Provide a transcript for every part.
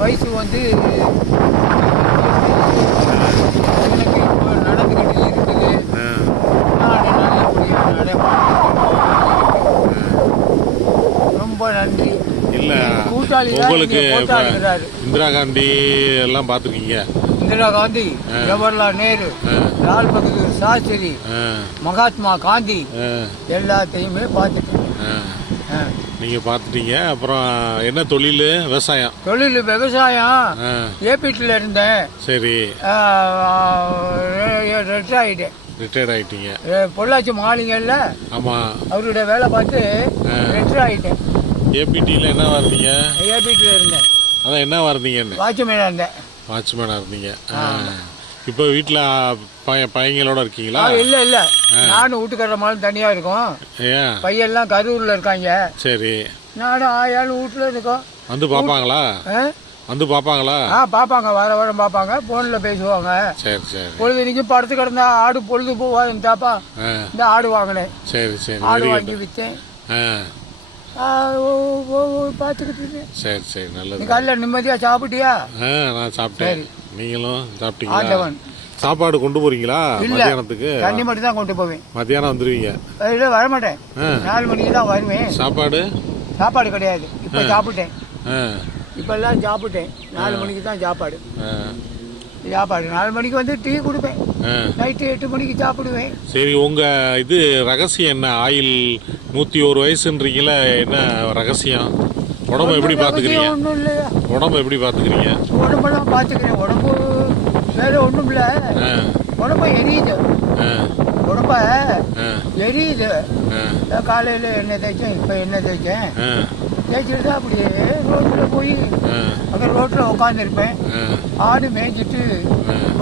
வயசு வந்து எனக்கு இப்போ நடந்துக்கிட்டு இருக்குது. நான் நல்லபடியாக ரொம்ப நன்றி. இல்ல கூட்டாளி உங்களுக்கு போட்டாடுகிறாரு. இந்திரா காந்தி எல்லாம் பார்த்துருக்கீங்க. இந்திரா காந்தி, ஜவஹர்லால் நேரு, லால் பகதூர் சாஸ்திரி, மகாத்மா காந்தி எல்லாத்தையுமே பார்த்துட்டேன். நீங்க பார்த்துட்டீங்க. அப்புறம் என்ன தொழில்? விவசாயம். தொழில் விவசாயம். ஏபிடியில் இருந்தேன். சரி. ரிட்டையர்ட் ஆயிட்டீங்க. பொள்ளாச்சி மாளிகையில் ஆமா அவருடைய வேலை பார்த்து ரிட்டையர்ட் ஆயிட்டேன். ஏபிடியில் என்ன இருந்தீங்க? ஏபிடியில் இருந்தேன். அதான் என்ன இருந்தீங்கன்னு? வாட்ச்மேனா இருந்தேன். வாட்ச்மேனா இருந்தீங்க. இப்போ வீட்டில் பையங்களோட இருக்கீங்களா? இல்ல நானும் வீட்டுக்கார மாதிரி தனியா இருக்கோம். பையெல்லாம் கரூர்ல இருக்காங்க. சரி. நானும் ஆயாலும் வீட்டுல இருக்கோம். வந்து பாப்பாங்களா? பாப்பாங்க, வாரம் பாப்பாங்க, போன்ல பேசுவாங்க. சரி சரி. பொழுது படுத்து கிடந்தா ஆடு பொழுது போவாதுப்பா, இந்த ஆடு வாங்கினேன். சரி சரி. ஆடு வாங்கி வித்தேன். பாத்துக்கிட்டு. சரி சரி, நல்லது. காலைல நிம்மதியா சாப்பிட்டியா? நான் சாப்பிட்டேன். நீங்களும் சாப்பிட்டீங்களா? சாப்பாடு கொண்டு போறீங்களா மத்தியானத்துக்கு? தண்ணி மட்டும் தான் கொண்டு போவேன். மத்தியானம் வந்துருவீங்க? இல்ல, வரமாட்டேன். 4 மணிக்கு தான் வருவேன். சாப்பாடு கிடையாது. இப்ப சாப்பிட்டேன். இப்ப எல்லாம் சாப்பிட்டேன். 4 மணிக்கு தான் சாப்பாடு. 4 மணிக்கு வந்து டீ குடிப்பேன். நைட்டு 8 மணிக்கு சாப்பிடுவேன். சரி, உங்க இது ரகசியம் என்ன? ஆயில் 101 வயசுன்றீங்களா, என்ன ரகசியம்? உடம்பு எப்படி பாத்துக்கிறீங்க? ஒண்ணும் இல்லையா? உடம்பு எப்படி பாத்துக்கிறீங்க? உடம்பெல்லாம் பாத்துக்கிறேன். உடம்பு வேற ஒண்ணும் இல்ல. உடம்ப எரியுது. உடம்ப எரியுது. காலையில எண்ணெய் தேய்ச்சேன், இப்ப எண்ணெய் தேய்ச்சேன். தேய்ச்சிட்டு தான் அப்படியே ரோட்ல போய் அங்க ரோட்ல உட்காந்து இருப்பேன். ஆடு மேய்ச்சிட்டு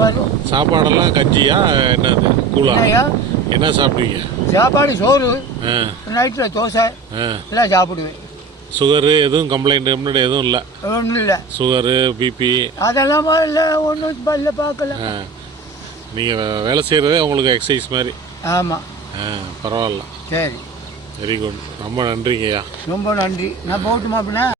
வரும். சாப்பாடெல்லாம் கஞ்சியா என்னது கூழா? என்ன சாப்பிடுவீங்க? சாப்பாடு சோறு, நைட்ல தோசை எல்லாம் சாப்பிடுவேன். சுகரு எதுவும் கம்ப்ளைண்ட் எதுவும் இல்லை? ஒன்றும் இல்லை. சுகரு பிபி அதெல்லாம் இல்லை, ஒன்றும் பல்ல பார்க்கல. நீங்கள் வேலை செய்கிறதே உங்களுக்கு எக்ஸசைஸ் மாதிரி. ஆமாம். பரவாயில்ல. சரி, வெரி குட். ரொம்ப நன்றிங்கய்யா. ரொம்ப நன்றி. நான் போகட்டுமா அப்படின்னா?